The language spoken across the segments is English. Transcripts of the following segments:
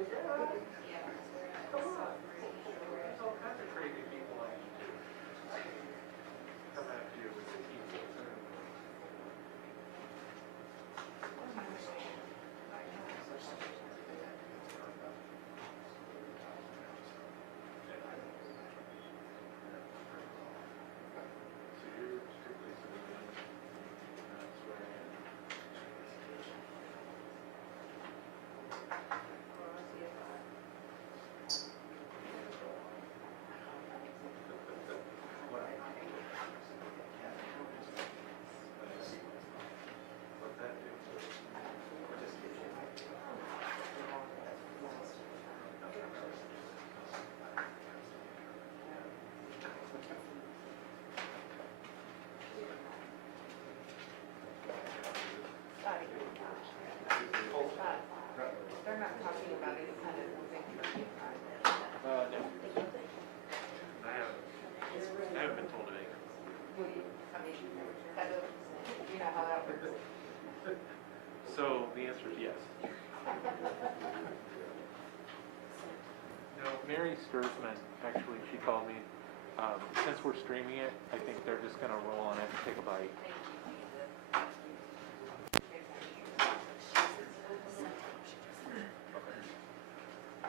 Come on. There's all kinds of crazy people like you do. Come after you with the people too. So you're strictly civilian, not swearing in. What's that do? They're not talking about any kind of thing. No. I haven't been told anything. I mean, kind of, you know how that works. So the answer is yes. No, Mary Sturzman, actually, she called me. Since we're streaming it, I think they're just going to roll on it and take a bite.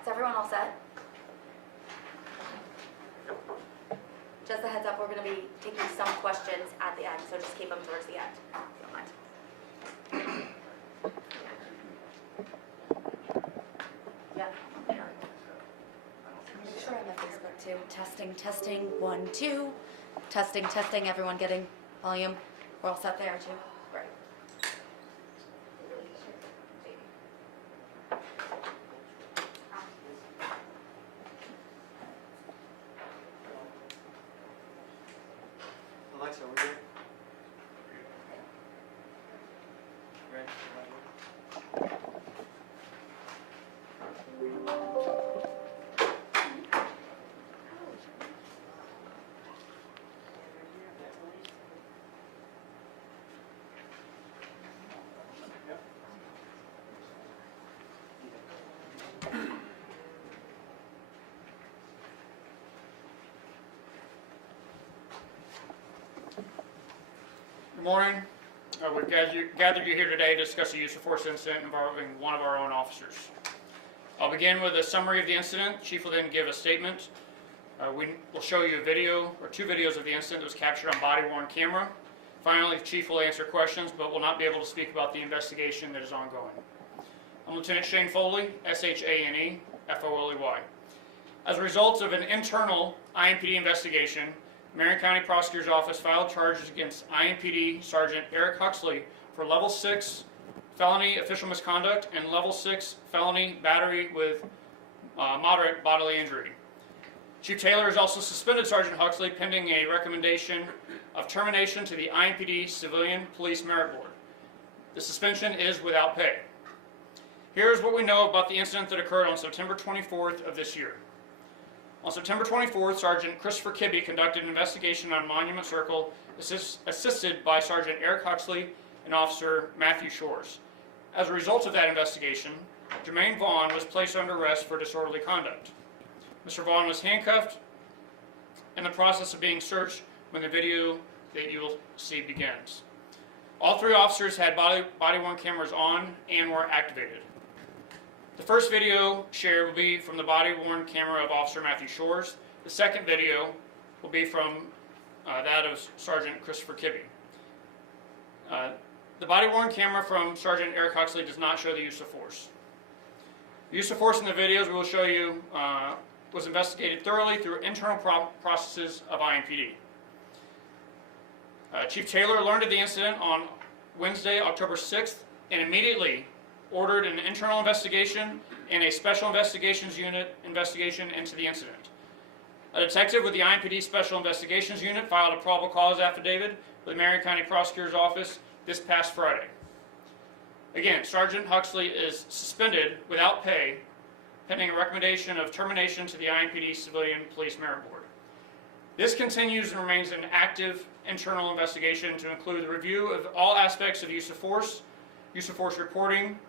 Is everyone all set? Just a heads up, we're going to be taking some questions at the end, so just keep them towards the end. If you don't mind. Yeah. Make sure I'm on Facebook too. Testing, testing, 1, 2. Testing, testing, everyone getting volume. We're all set there too. Great. Alexa, we're good? Ready? Good morning. We've gathered you here today to discuss a use of force incident involving one of our own officers. I'll begin with a summary of the incident. Chief will then give a statement. We will show you a video, or 2 videos of the incident that was captured on body-worn camera. Finally, the Chief will answer questions, but will not be able to speak about the investigation that is ongoing. I'm Lieutenant Shane Foley, SHANE, FOLEY. As a result of an internal IMPD investigation, Marion County Prosecutor's Office filed charges against IMPD Sergeant Eric Huxley for Level 6 felony official misconduct and Level 6 felony battery with moderate bodily injury. Chief Taylor has also suspended Sergeant Huxley pending a recommendation of termination to the IMPD Civilian Police Merit Board. The suspension is without pay. Here's what we know about the incident that occurred on September 24th of this year. On September 24th, Sergeant Christopher Kibbe conducted an investigation on Monument Circle, assisted by Sergeant Eric Huxley and Officer Matthew Shores. As a result of that investigation, Jermaine Vaughn was placed under arrest for disorderly conduct. Mr. Vaughn was handcuffed in the process of being searched when the video that you will see begins. All 3 officers had body-worn cameras on and were activated. The first video shared will be from the body-worn camera of Officer Matthew Shores. The second video will be from that of Sergeant Christopher Kibbe. The body-worn camera from Sergeant Eric Huxley does not show the use of force. The use of force in the videos we will show you was investigated thoroughly through internal processes of IMPD. Chief Taylor learned of the incident on Wednesday, October 6th, and immediately ordered an internal investigation and a special investigations unit investigation into the incident. A detective with the IMPD Special Investigations Unit filed a probable cause affidavit with the Marion County Prosecutor's Office this past Friday. Again, Sergeant Huxley is suspended without pay pending a recommendation of termination to the IMPD Civilian Police Merit Board. This continues and remains an active internal investigation to include the review of all aspects of use of force reporting,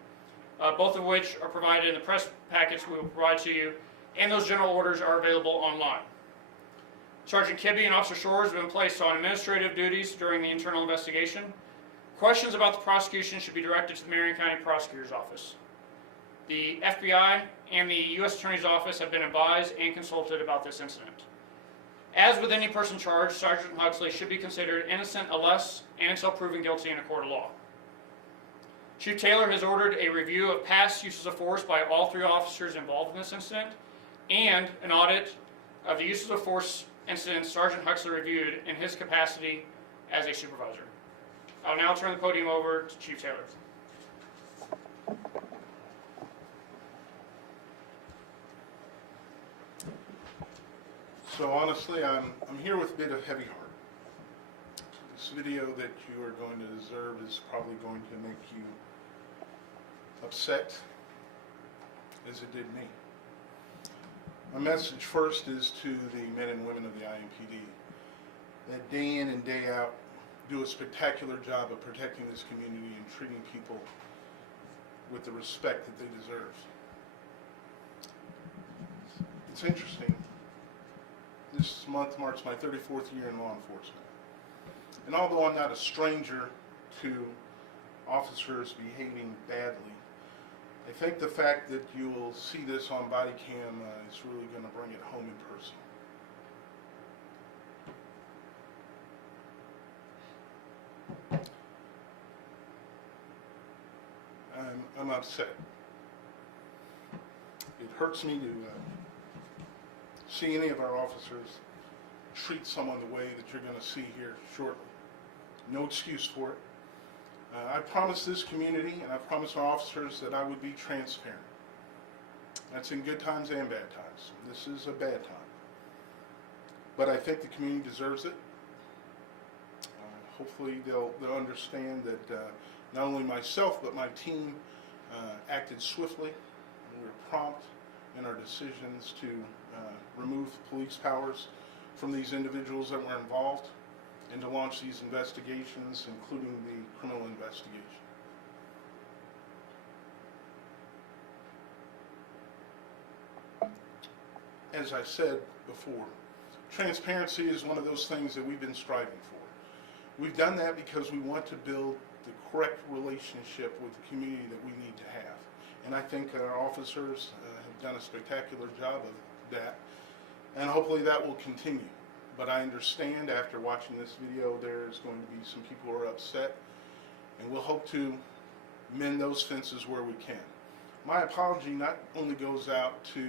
both of which are provided in the press packets we will provide to you, and those general orders are available online. Sergeant Kibbe and Officer Shores have been placed on administrative duties during the internal investigation. Questions about the prosecution should be directed to the Marion County Prosecutor's Office. The FBI and the U.S. Attorney's Office have been advised and consulted about this incident. As with any person charged, Sergeant Huxley should be considered innocent unless and until proven guilty in a court of law. Chief Taylor has ordered a review of past uses of force by all 3 officers involved in this incident and an audit of the uses of force incidents Sergeant Huxley reviewed in his capacity as a supervisor. I'll now turn the podium over to Chief Taylor. So honestly, I'm here with a bit of heavy heart. This video that you are going to observe is probably going to make you upset, as it did me. My message first is to the men and women of the IMPD that day in and day out do a spectacular job of protecting this community and treating people with the respect that they deserve. It's interesting. This month marks my 34th year in law enforcement. And although I'm not a stranger to officers behaving badly, I think the fact that you will see this on body cam is really going to bring it home in person. I'm upset. It hurts me to see any of our officers treat someone the way that you're going to see here shortly. No excuse for it. I promised this community and I promised our officers that I would be transparent. That's in good times and bad times. This is a bad time. But I think the community deserves it. Hopefully they'll understand that not only myself but my team acted swiftly. We were prompt in our decisions to remove police powers from these individuals that were involved and to launch these investigations, including the criminal investigation. As I said before, transparency is one of those things that we've been striving for. We've done that because we want to build the correct relationship with the community that we need to have. And I think our officers have done a spectacular job of that, and hopefully that will continue. But I understand after watching this video there's going to be some people who are upset, and we'll hope to mend those fences where we can. My apology not only goes out to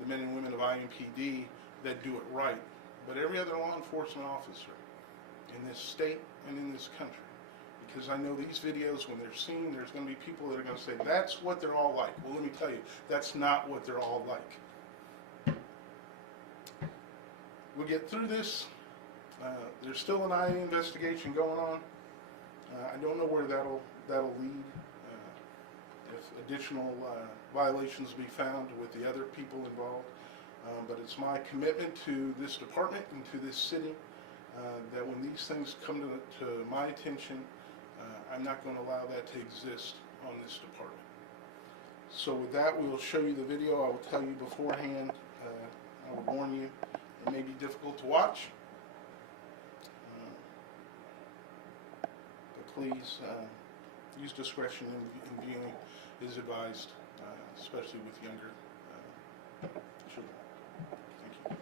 the men and women of IMPD that do it right, but every other law enforcement officer in this state and in this country. Because I know these videos, when they're seen, there's going to be people that are going to say, that's what they're all like. Well, let me tell you, that's not what they're all like. We'll get through this. There's still an IA investigation going on. I don't know where that'll lead. If additional violations be found with the other people involved. But it's my commitment to this department and to this city that when these things come to my attention, I'm not going to allow that to exist on this department. So with that, we will show you the video. I will tell you beforehand, I will warn you, it may be difficult to watch. But please use discretion in viewing is advised, especially with younger children. Thank you.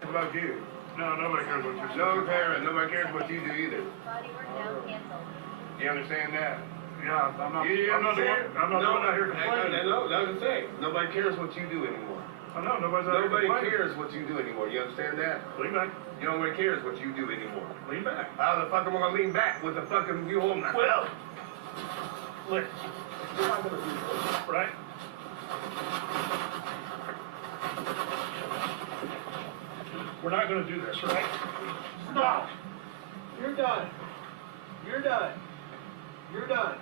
What about you? No, nobody cares what you do. Nobody cares what you do either. You understand that? Yeah, I'm not doing out here complaining. No, that's the thing. Nobody cares what you do anymore. I know, nobody's out here Nobody complaining. cares what you do anymore. You understand that? Lean back. Nobody cares what you do anymore. Lean back. How the fuck am I gonna lean back with the fucking you holding the quill? Look. You're not gonna do this, right? We're not gonna do this, right? Stop! You're done. You're done. You're done.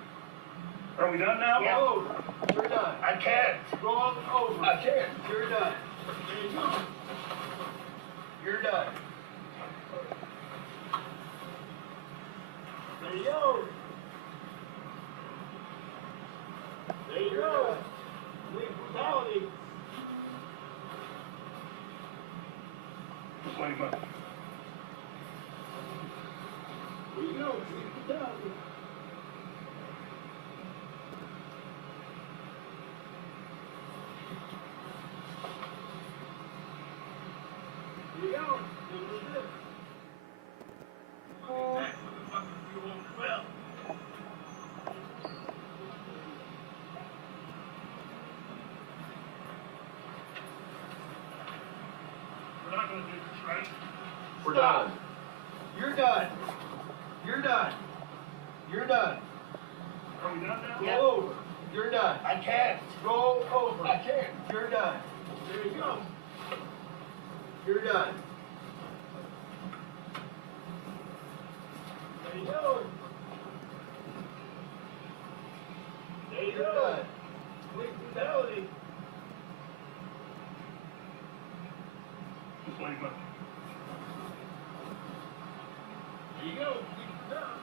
Are we done now? Yeah. You're done. I can't. Roll over. I can't. You're done. There you go. You're done. There you go. There you go. Police brutality. Wait a minute. There you go. Police brutality. There you go. This is it. Well, We're not gonna do this, right? we're Stop. done. You're done. You're done. You're done. Are we done now? Roll over. You're done. I can't. Roll over. I can't. You're done. There you go. You're done. There you go. There you go. Police brutality. Just wait a minute. There you go. Police brutality.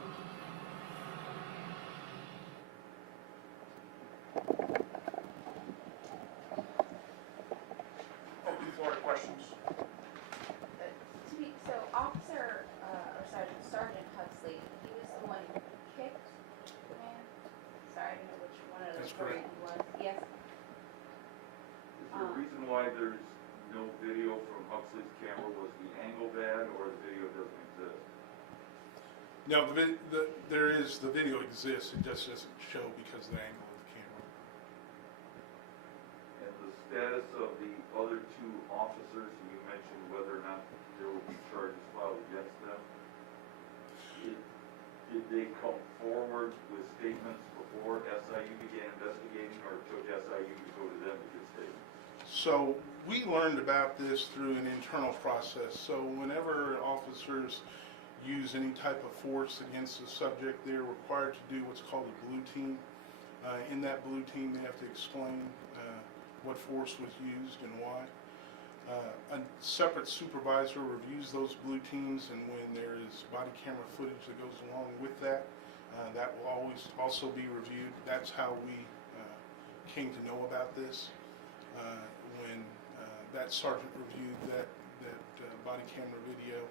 Open floor to questions. So Officer, or Sergeant Huxley, he was the one who kicked the man? Sorry, I didn't know which one of That's the three correct. he was. Yes. Is there a reason why there's no video from Huxley's camera? Was the angle bad or the video doesn't exist? No, the video exists, it just doesn't show because of the angle of the camera. And the status of the other two officers, you mentioned whether or not there will be charges filed against them. Did they come forward with statements before SIU began investigating, or it took SIU to go to them to get statements? So we learned about this through an internal process. So whenever officers use any type of force against a subject, they're required to do what's called a blue team. In that blue team, they have to explain what force was used and why. A separate supervisor reviews those blue teams, and when there is body camera footage that goes along with that, that will always also be reviewed. That's how we came to know about this. When that sergeant reviewed that body camera video,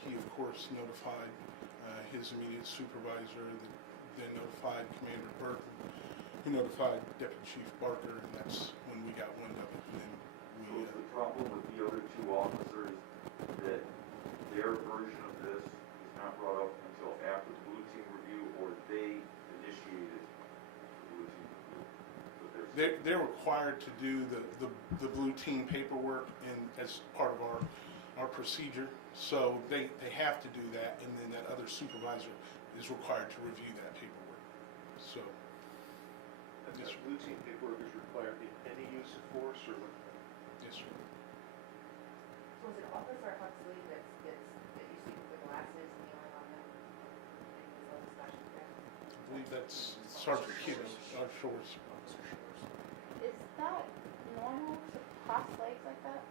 he of course notified his immediate supervisor, then notified Commander Burton, who notified Deputy Chief Barker, and that's when we got wind of it. And then So we, is the problem with the other two officers that their version of this is not brought up until after the blue team review, or they initiated the blue team review? But they're required to do the blue team paperwork and as part of our procedure. So they have to do that, and then that other supervisor is required to review that paperwork. So, And yes, that sir. blue team paperwork is required in any use of force or what? Yes, sir. Was it Officer Huxley that you see with the glasses kneeling on them? And he was on discussion there? I believe that's Sergeant Kiddo, our shores. Is that normal to cross legs like that?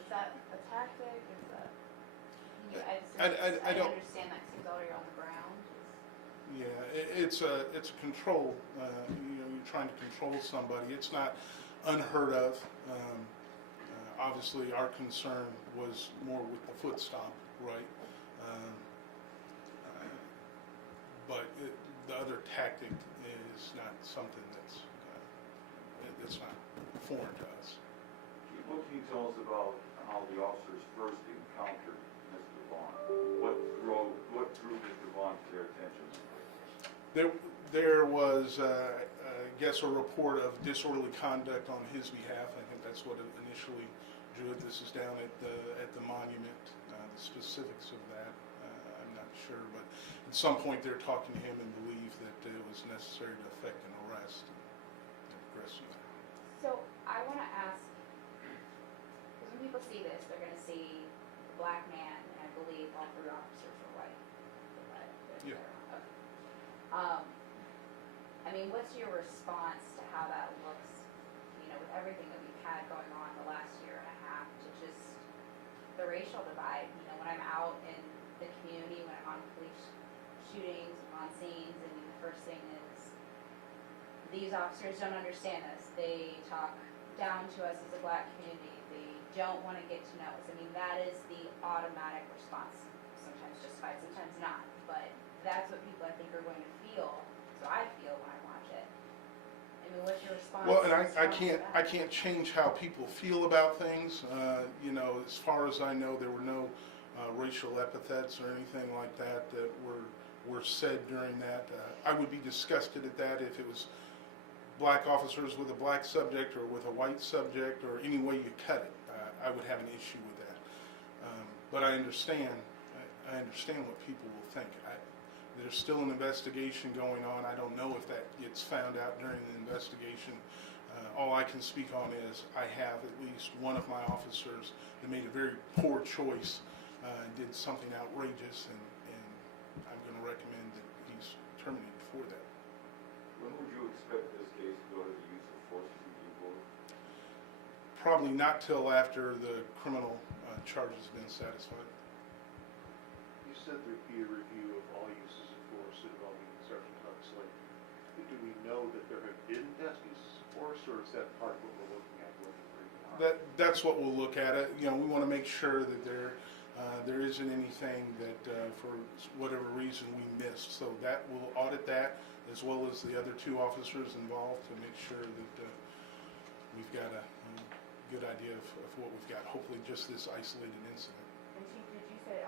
Is that a tactic? Is that? I don't- understand that 'cause he's already on the ground. Yeah, it's a control. You're trying to control somebody. It's not unheard of. Obviously, our concern was more with the foot stomp, right? But the other tactic is not something that's not foreign to us. what can you tell us about how the officers first encountered Mr. Vaughn? What drew Mr. Vaughn to their attention? There was, I guess, a report of disorderly conduct on his behalf. I think that's what initially drew it. This is down at the monument. The specifics of that, I'm not sure, but at some point they're talking to him and believe that it was necessary to effect an arrest and progress from there. So I want to ask, because when people see this, they're going to see the black man, and I believe all three officers are white. Yeah. Okay. I mean, what's your response to how that looks, you know, with everything that we've had going on the last year and a half, to just the racial divide. You know, when I'm out in the community, when I'm on police shootings, on scenes, I mean, the first thing is these officers don't understand us. They talk down to us as a black community. They don't want to get to know us. I mean, that is the automatic response. Sometimes justified, sometimes not. But that's what people, I think, are going to feel. So I feel when I watch it. I mean, what's your response? Well, and I response to that? can't change how people feel about things. You know, as far as I know, there were no racial epithets or anything like that that were said during that. I would be disgusted at that if it was black officers with a black subject or with a white subject, or any way you cut it. I would have an issue with that. But I understand what people will think. There's still an investigation going on. I don't know if that gets found out during the investigation. All I can speak on is I have at least one of my officers that made a very poor choice and did something outrageous, and I'm going to recommend that he's terminated for that. When would you expect this case to go to the use of force review board? Probably not till after the criminal charge has been satisfied. You said there'd be a review of all uses of force involving Sergeant Huxley. Do we know that there have been past uses of force, or is that part of what we're looking at? That's what we'll look at it. You know, we want to make sure that there isn't anything that for whatever reason we missed. So that we'll audit that, as well as the other two officers involved, to make sure that we've got a good idea of what we've got. Hopefully just this isolated incident. And Chief, did you say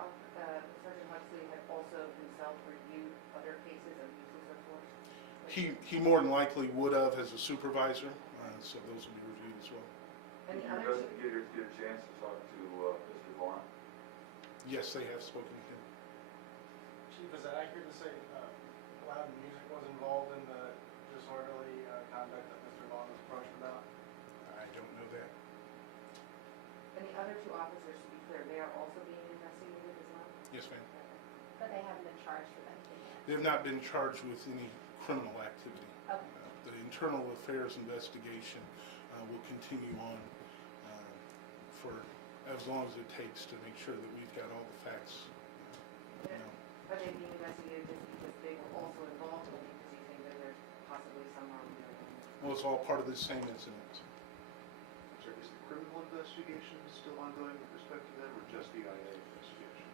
Sergeant Huxley had also himself reviewed other cases of uses of force? He more than likely would have as a supervisor, so those will be reviewed as well. And Did the the other two, investigators get a chance to talk to Mr. Vaughn? Yes, they have spoken to him. Chief, is it accurate to say loud music was involved in the disorderly conduct that Mr. Vaughn was approached about? I don't know that. and the other two officers, to be clear, they are also being investigated as well? Yes, ma'am. But they haven't been charged with anything yet. They have not been charged with any criminal activity. Okay. The internal affairs investigation will continue on for as long as it takes to make sure that we've got all the facts. Are they being investigated just because they were also involved, or because you think that there's possibly some wrongdoing? Well, it's all part of the same incident. So is the criminal investigation still ongoing with respect to them, or just the IA investigation?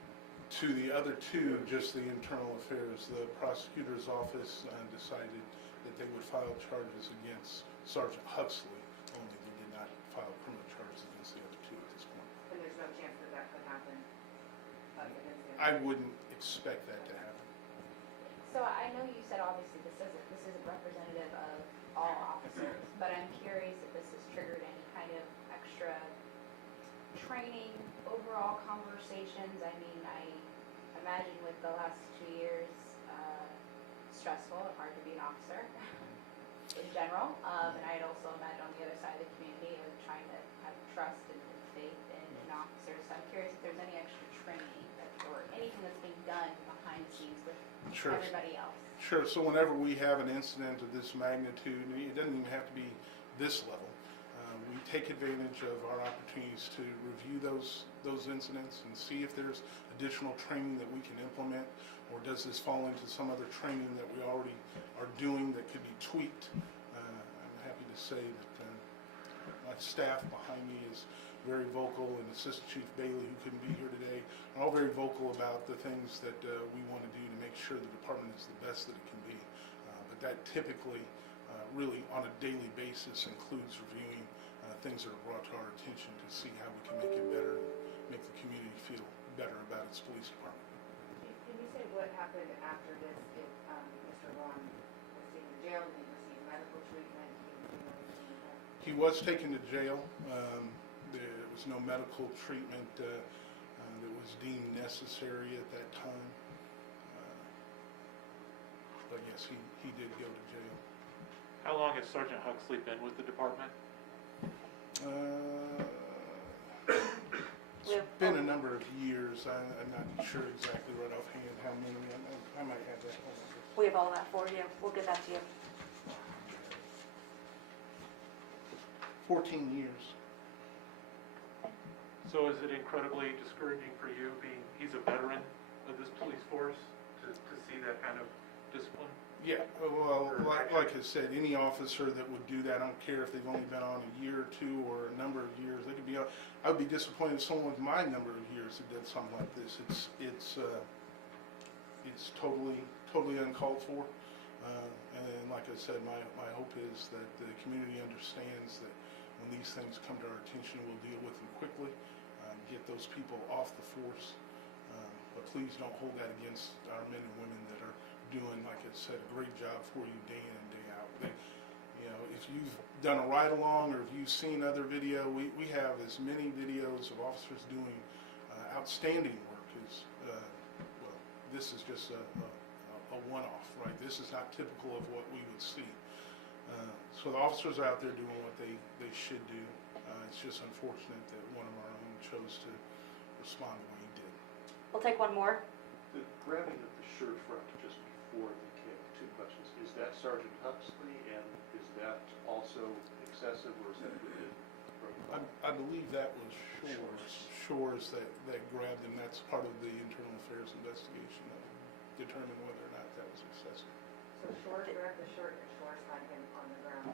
To the other two, just the internal affairs. The prosecutor's office decided that they would file charges against Sergeant Huxley, only they did not file criminal charges against the other two at this point. And there's no chance that that could happen against them? I wouldn't expect that to happen. So I know you said obviously this isn't representative of all officers, but I'm curious if this has triggered any kind of extra training, overall conversations. I mean, I imagine with the last 2 years, stressful and hard to be an officer in general. And I'd also imagine on the other side of the community of trying to have trust and faith in officers. So I'm curious if there's any extra training or anything that's being done behind the scenes with everybody else. Sure. So whenever we have an incident of this magnitude, it doesn't even have to be this level. We take advantage of our opportunities to review those incidents and see if there's additional training that we can implement, or does this fall into some other training that we already are doing that could be tweaked. I'm happy to say that my staff behind me is very vocal, and Assistant Chief Bailey, who couldn't be here today, are all very vocal about the things that we want to do to make sure the department is the best that it can be. But that typically, really on a daily basis, includes reviewing things that are brought to our attention to see how we can make it better and make the community feel better about its police department. Can you say what happened after this, if Mr. Vaughn was taken to jail, did he receive medical treatment? He was taken to jail. There was no medical treatment that was deemed necessary at that time. But yes, he did go to jail. How long has Sergeant Huxley been with the department? It's been a number of years. I'm not sure exactly right offhand how many. I might have that. We have all that for you. We'll get that to you. 14 years. So is it incredibly discouraging for you, being he's a veteran of this police force, to see that kind of discipline? Yeah, well, like I said, any officer that would do that, I don't care if they've only been on a year or two or a number of years, they could be, I would be disappointed if someone with my number of years had did something like this. It's totally uncalled for. And like I said, my hope is that the community understands that when these things come to our attention, we'll deal with them quickly, get those people off the force. But please don't hold that against our men and women that are doing, like I said, a great job for you day in and day out. If you've done a ride-along or if you've seen other video, we have as many videos of officers doing outstanding work as, well, this is just a one-off, right? This is not typical of what we would see. So the officers are out there doing what they should do. It's just unfortunate that one of our own chose to respond the way he did. We'll take one more. The grabbing of the shirt front just before the kick, 2 questions. Is that Sergeant Huxley, and is that also excessive, or is that within protocol? I believe that was Shores that grabbed him. That's part of the internal affairs investigation that will determine whether or not that was excessive. So Shores grabbed the shirt and Shores had him on the ground.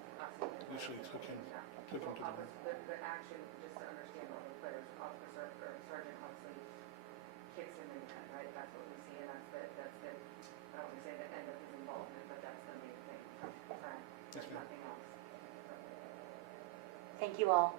Initially took him to the The action, just to understand all the players, Officer or Sergeant Huxley kicks him in the head, right? That's what we see, and that's the, I don't want to say the end of his involvement, but that's the main thing. Correct. There's nothing else. Thank you all.